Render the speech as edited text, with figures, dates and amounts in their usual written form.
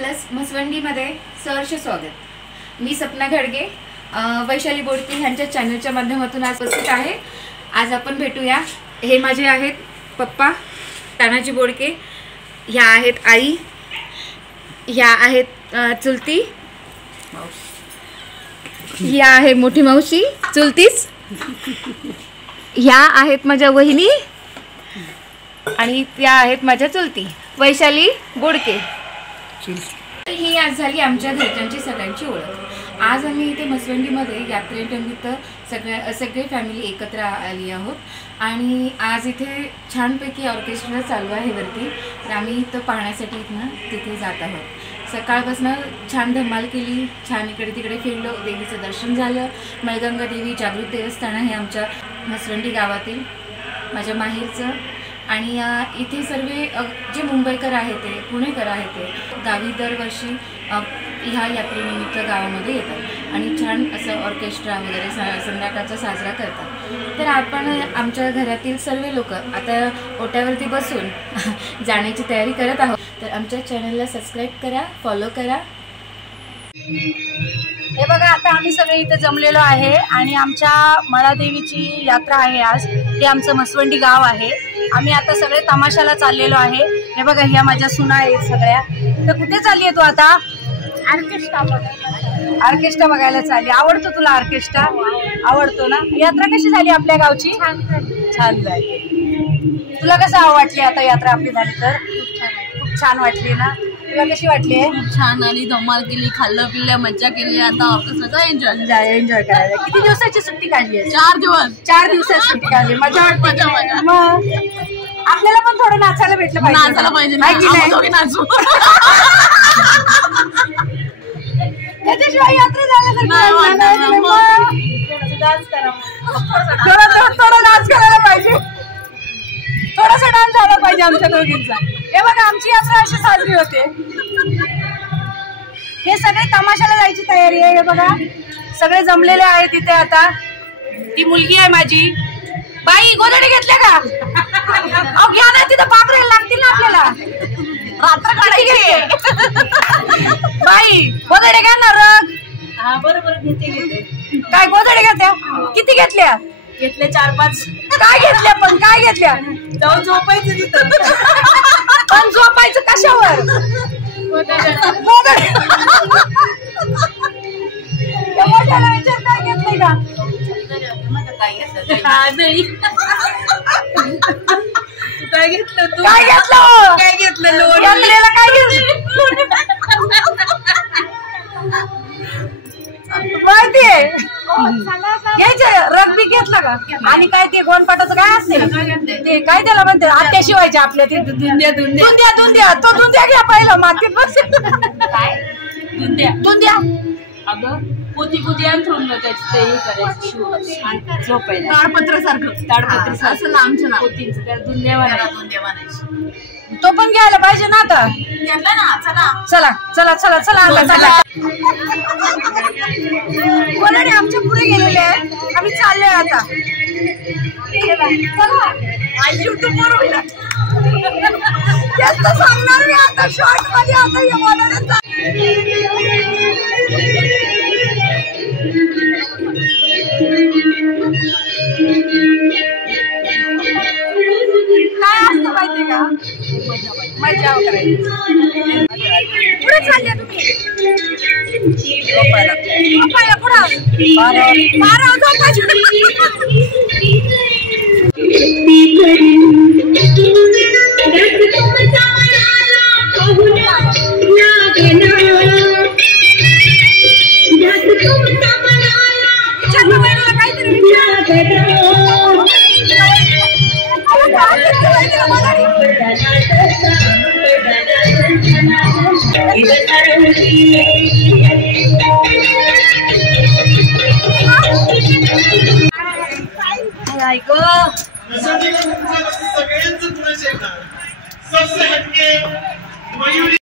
Plus म्हसवंडीमध्ये सहर्ष स्वागत। मी सपना घडगे वैशाली बोडके ह्यांच्या चॅनलच्या माध्यमातून आज उपस्थित आहे। आज आपण भेटूया। हे माझे आहेत पप्पा तानाजी बोडके, ह्या आहेत आई, ह्या आहेत चुलती, ह्या आहे मोठी मावशी चुलतीच, ह्या आहेत माझ्या वहिनी आणि त्या आहेत माझ्या चुलती वैशाली बोडके। ही आज झाली आमच्या घरच्यांची सगळ्यांची ओळख। आज आम्ही इथे म्हसवंडीमध्ये यात्रेनिमित्त सगळे फॅमिली एकत्र आली आहोत आणि आज इथे छानपैकी ऑर्केस्ट्रा चालू आहे वरती, तर आम्ही इथं पाहण्यासाठी इथनं तिथे जात आहोत। सकाळपासून छान धमाल केली, छान इकडे तिकडे फिरलो, देवीचं दर्शन झालं। मळगंगा देवी जागृत देवस्थान आहे आमच्या म्हसवंडी गावातील, माझ्या माहेरचं। आणि इथे सर्व जे मुंबईकर आहेत ते पुणेकर आहेत ते गावी दरवर्षी ह्या यात्रेनिमित्त गावामध्ये येतात आणि छान असं ऑर्केस्ट्रा वगैरे संध्याकाळचा साजरा करतात। तर आपण आमच्या घरातील सर्व लोक आता ओट्यावरती बसून जाण्याची तयारी करत आहोत। तर आमच्या चॅनलला सबस्क्राईब करा, फॉलो करा। हे बघा, आता आम्ही सगळे इथे जमलेलो आहे आणि आमच्या मळादेवीची यात्रा आहे आज। हे आमचं म्हसवंडी गाव आहे। आम्ही आता सगळे तमाशाला चाललेलो आहे। हे बघा, ह्या माझ्या सुना आहेत सगळ्या। तर कुठे चालली आहे तू आता? ऑर्केस्ट्रा बघायला चालली। आवडतो तुला ऑर्केस्ट्रा? आवडतो ना। यात्रा कशी झाली आपल्या गावची? छान झाली। तुला कसं वाटली आता यात्रा आपली झाली तर? खूप छान वाटली ना। तुला कशी वाटली? खूप छान आली, धमाल केली, खाल्लं पिल्लं, मज्जा केली। आता ऑर्केस्ट्राचा एन्जॉय करायला। किती दिवसाची सुट्टी काढली आहे? 4 दिवस। 4 दिवसाची सुट्टी काढली। मजा वाटते मग? आपल्याला पण थोडं नाचायला भेटलं पाहिजे। नाचायला पाहिजे, नाचू। त्याच्याशिवाय यात्रा झाल्यासारखं थोडं नाच करायला पाहिजे, थोडासा डान्स झाला पाहिजे आमच्या दोघींचा। हे बघा, आमची यात्रा अशी साजरी होते। हे सगळे तमाशाला जायची तयारी आहे। हे बघा, सगळे जमलेले आहेत तिथे। आता ती मुलगी आहे माझी बाई। गोधडी घेतल्या का? अहो घ्या ना, तिथं पाकरायला लागतील ना आपल्याला, रात्र काढायची बाई। गोधडी घ्या ना रग। हा बरोबर, घेते। काय गोधडी घेतल्या? किती घेतल्या? घेतले 4-5। काय घेतल्या? पण काय घेतल्या? जाऊन झोपायचं तिथं। पण झोपायचं कशावर? काय घेतलंय का? काय घेतलं? काय घेतलं तू? काय घेतलं? काय घेतलं? यात्रेला काय घेतलं माहितीये? घ्यायचं रग बी घेतला का? आणि काय ते गोंडपाटाचं काय असते ते, काय त्याला म्हणते? आत्या शिवायचे आपल्या ते दुंद्या। तो दुंद्या घ्या पहिला मातीत बस। काय दुंद्या? अगं पोती अंथरून त्याचं ते हे करायचं, झोपायला ताडपत्र सारखं असं ना आमचं नाव पोतींचं, त्या दुंद्या म्हणायची। तो पण घ्यायला पाहिजे ना आता। घेतला ना। चला कोणाने आमच्या पुढे गेलेले आहे, आम्ही चाललोय आता। युट्यूब वर होईल जास्त सांगणार मी आता, शॉर्ट मध्ये आता हे बोलण्याचा। काय असतं माहितीये का? मजा करायची। पुढे चालले तुम्ही? झोपायला पुढं? बारा झोपायची। सगळ्यांचं तुला सबसे हटके मयूरी।